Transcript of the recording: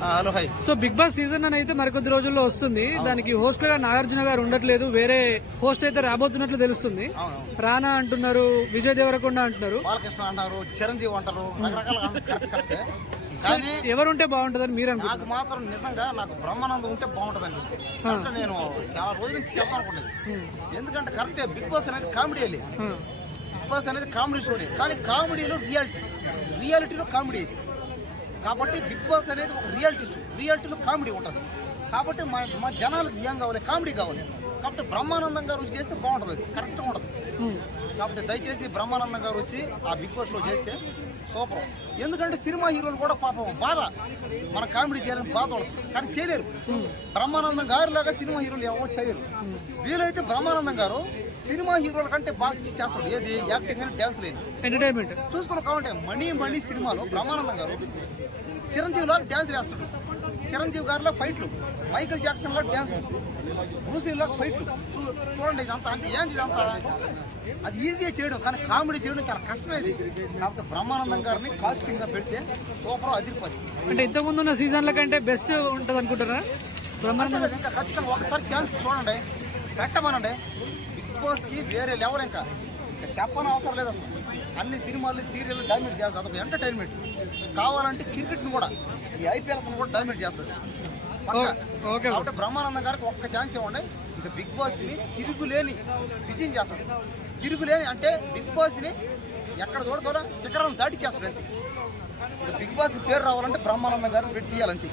Hello hi so Bigg Boss season అని అయితే మరికొద్ది రోజుల్లో వస్తుంది. దానికి హోస్ట్గా నాగార్జున గారు ఉండట్లేదు. వేరే హోస్ట్ అయితే రాబోతున్నట్లు తెలుస్తుంది. రానా అంటున్నారు విజయ్ దేవరకొండ అంటున్నారు. బాలకృష్ణ అంటారు చిరంజీవి అంటారు రకరకాల కరెక్ట్ కరెక్టే. కానీ ఎవరు ఉంటే బాగుంటుందని మీరు నాకు మాత్రం నిజంగా నాకు బ్రహ్మానందం ఉంటే బాగుంటుంది అనిపిస్తుంది. అంటే నేను చాలా రోజుల నుంచి చెప్పాలనుకున్నది ఎందుకంటే కరెక్టే బిగ్ బాస్ అనేది కామెడీ బిగ్ బాస్ అనేది కామెడీ స్టోరీ. కానీ కామెడీలో రియాలిటీ. రియాలిటీలో కామెడీ కాబట్టి బిగ్ బాస్ అనేది ఒక రియాలిటీ షో. రియాలిటీలో కామెడీ ఉంటుంది. కాబట్టి మా మా జనాలకు ఏం కావాలి? కామెడీ కావాలి. కాబట్టి బ్రహ్మానందం గారు చేస్తే బాగుంటుంది. కరెక్ట్గా ఉంటుంది. కాబట్టి దయచేసి బ్రహ్మానందం గారు వచ్చి ఆ బిగ్ బాస్ షో చేస్తే సూపర్. ఎందుకంటే సినిమా హీరోలు కూడా పాపం బాధ. మన కామెడీ చేయాలని బాధ కానీ చేయలేరు. బ్రహ్మానందం గారు లాగా సినిమా హీరోలు ఎవరు చేయలేరు. వీలైతే బ్రహ్మానందం గారు సినిమా హీరోల కంటే బాగా చేస్తాడు. ఏది యాక్టింగ్ అని డ్యాన్స్ లేని ఎంటర్టైన్మెంట్ చూసుకున్న కావాలంటే మణి మణి సినిమాలో బ్రహ్మానందం గారు చిరంజీవి లాగా డ్యాన్స్ వేస్తాడు. చిరంజీవి గారిలో ఫైట్లు మైకేల్ జాక్సన్ లాగా డ్యాన్స్. బ్రూసీ లాగా ఫైట్లు. చూడండి ఇదంతా అంటే ఏంటి ఇదంతా? అది ఈజీగా చేయడం కానీ కామెడీ చేయడం చాలా కష్టమేది. కాబట్టి బ్రహ్మానందం గారిని కాస్టింగ్గా పెడితే సూపర్ అదిరిపోది అంటే ఇంతకు ముందు ఉన్న సీజన్ల కంటే బెస్ట్ ఉంటుంది అనుకుంటారా బ్రహ్మానందం ఇంకా ఖచ్చితంగా ఒకసారి ఛాన్స్ చూడండి. పెట్టమనండి. బిగ్ బాస్కి వేరే లెవెల్ ఇంకా. చెప్పని అవసరం లేదు అసలు. అన్ని సినిమాలు సీరియల్ డామినేట్ చేస్తుంది అదొక ఎంటర్టైన్మెంట్ కావాలంటే క్రికెట్ని కూడా ఈ ఐపీఎల్స్ కూడా డామినేట్ చేస్తుంది. కాబట్టి బ్రహ్మానందం గారికి ఒక్క ఛాన్స్ ఇవ్వండి. ఇంకా బిగ్ బాస్ని తిరుగులేని విజయం చేస్తాడు. తిరుగులేని అంటే బిగ్ బాస్ని ఎక్కడ చూడకుండా శిఖరాలను దాటి చేస్తాడు అంతే. బిగ్ బాస్ పేరు రావాలంటే బ్రహ్మానందం గారిని పెట్టి తీయాలంతే.